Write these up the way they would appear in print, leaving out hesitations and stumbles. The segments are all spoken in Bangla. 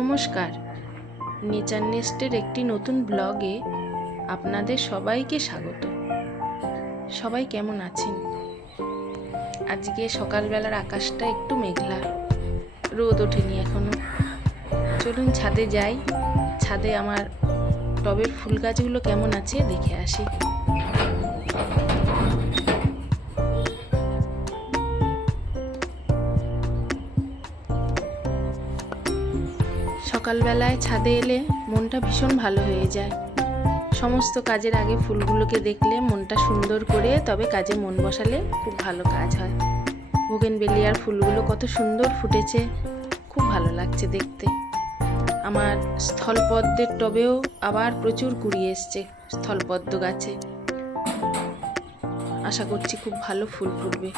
নমস্কার, নেচার নেস্টের একটি নতুন ব্লগে আপনাদের সবাইকে স্বাগত। সবাই কেমন আছেন? আজকে সকালবেলার আকাশটা একটু মেঘলা, রোদ ওঠেনি এখনো। চলুন ছাদে যাই, ছাদে আমার টবের ফুল গাছগুলো কেমন আছে দেখে আসি। সকালবেলায় ছাদে এলে মনটা ভীষণ ভালো হয়ে যায়। সমস্ত কাজের আগে ফুলগুলোকে দেখলে মনটা সুন্দর করে তবে কাজে মন বসালে খুব ভালো কাজ হয়। বোগেনভেলিয়ার ফুলগুলো কত সুন্দর ফুটেছে, খুব ভালো লাগছে দেখতে। আমার স্থলপদ্মের টবেও আবার প্রচুর কুড়ি এসছে স্থলপদ্ম গাছে। আশা করছি খুব ভালো ফুল ফুটবে।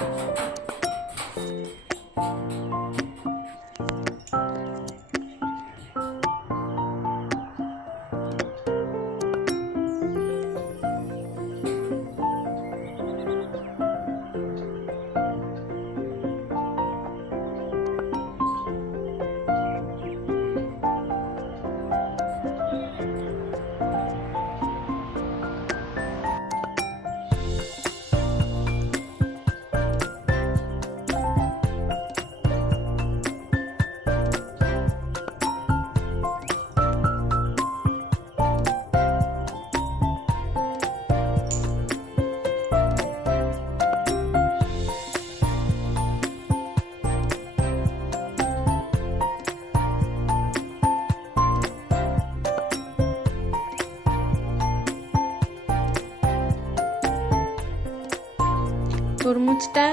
তরমুজটা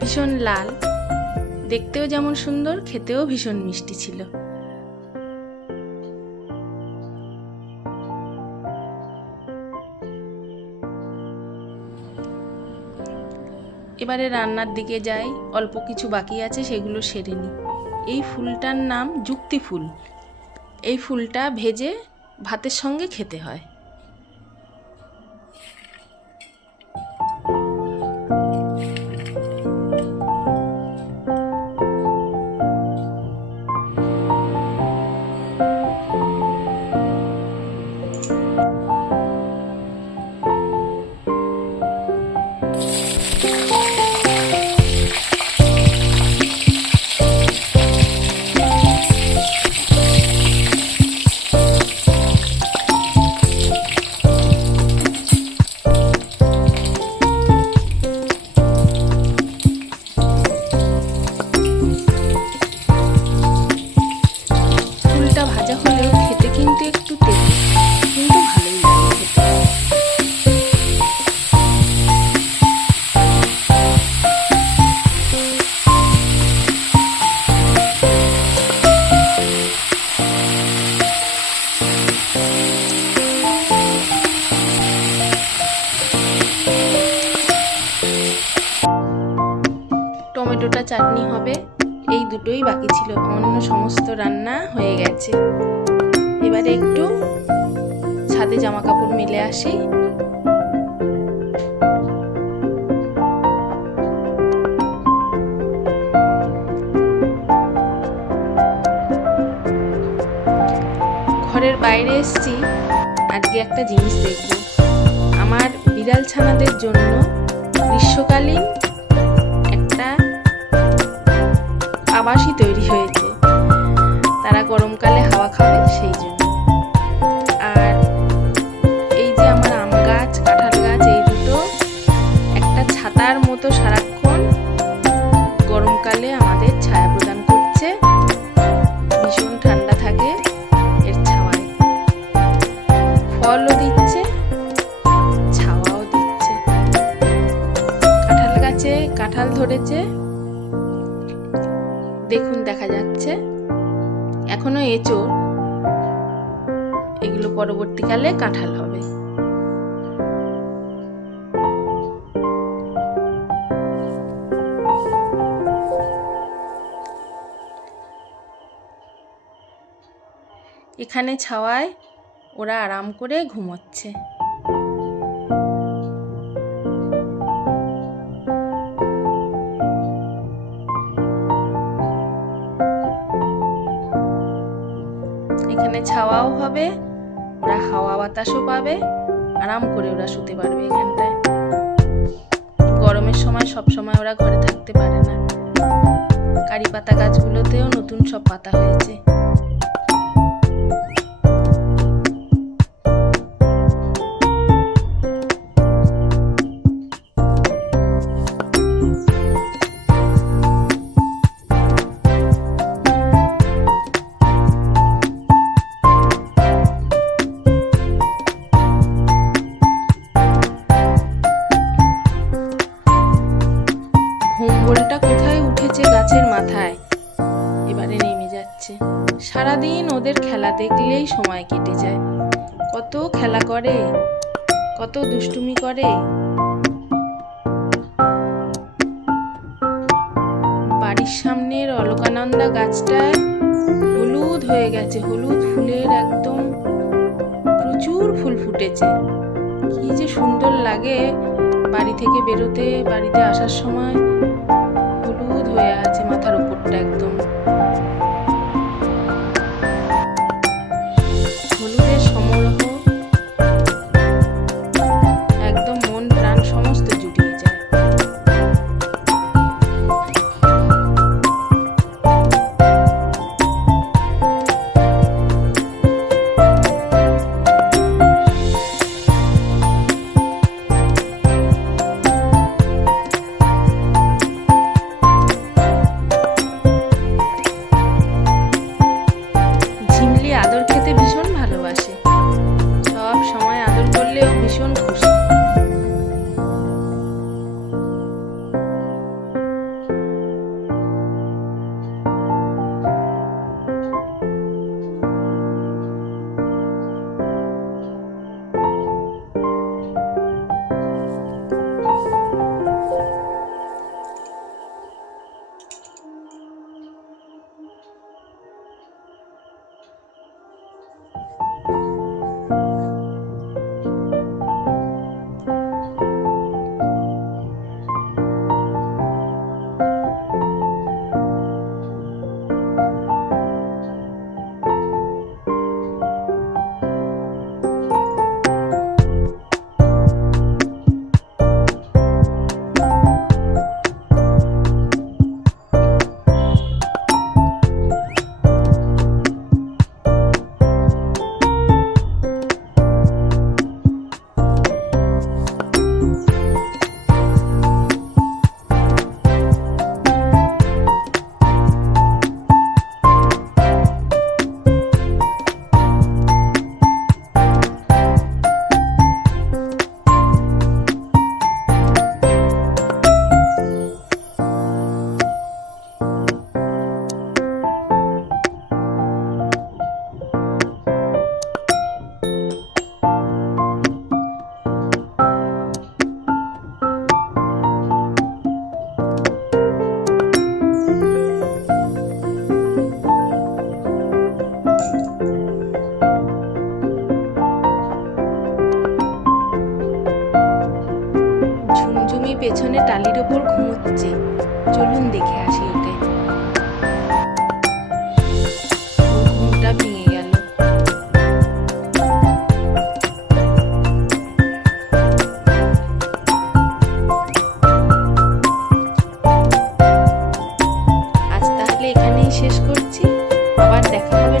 ভীষণ লাল, দেখতেও যেমন সুন্দর, খেতেও ভীষণ মিষ্টি ছিল। এবারে রান্নার দিকে যাই, অল্প কিছু বাকি আছে সেগুলো সেরে নিই। এই ফুলটার নাম যুক্তি ফুল। এই ফুলটা ভেজে ভাতের সঙ্গে খেতে হয়। ভাজা হলেও খেতে কিন্তু একটু তেতো, কিন্তু ভালোই লাগে খেতে। টমেটোটা চাটনি হবে, এই দুটোই বাকি ছিল, অন্য সমস্ত রান্না হয়ে গেছে। এবারে একটু ছাদে জামা কাপড় মেলে আসি। ঘরের বাইরে এসেছি, আজকে একটা জিনিস দেখব। আমার বিড়াল ছানাদের জন্য গ্রীষ্মকালীন একটা আবাসই তৈরি হয়েছে। তারা গরমকালে হাওয়া খাবে সেই জন্য। আর এই যে আমার আম গাছ, কাঁঠাল গাছ, এই দুটো একটা ছাতার মতো সারাক্ষণ গরমকালে আমাদের ছায়া প্রদান করছে। ভীষণ ঠান্ডা থাকে এর ছাওয়ায়। ফলও দিচ্ছে, ছাওয়াও দিচ্ছে। কাঁঠাল গাছে কাঁঠাল ধরেছে, দেখুন দেখা যাচ্ছে। এখনো এঁচোড়, এগুলো পরবর্তীকালে কাঁঠাল হবে। এখানে ছাওয়ায় ওরা আরাম করে ঘুমোচ্ছে। এখানে ছাওয়াও হবে, ওরা হাওয়া বাতাসও পাবে, আরাম করে ওরা শুতে পারবে এখানটায়। গরমের সময় সব সময় ওরা ঘরে থাকতে পারে না। কারি পাতা গাছগুলোতেও নতুন সব পাতা হয়েছে। ভোম্বলটা কোথায় উঠেছে গাছের মাথায়, এবারে নেমে যাচ্ছে। সারাদিন ওদের খেলা দেখলেই সময় কেটে যায়। কত খেলা করে, কত দুষ্টুমি করে। বাড়ির সামনের অলকানন্দা গাছটায় হলুদ হয়ে গেছে, হলুদ ফুলের একদম প্রচুর ফুল ফুটেছে। কি যে সুন্দর লাগে বাড়ি থেকে বেরোতে, বাড়িতে আসার সময় হলুদ হয়ে আছে মাথার উপরটা একদম। হলুদের সমারোহ একদম মন প্রাণ সমস্ত জুড়িয়ে যায়। আদর খেতে ভীষণ ভালোবাসে, সব সময় আদর করলেও ভীষণ খুশি। পেছনে টালির ওপর ঘুমোচ্ছে, চলুন দেখে আসি ওকে। ঘুমটা ভেঙে গেল। আজ তাহলে এখানেই শেষ করছি, আবার দেখা হবে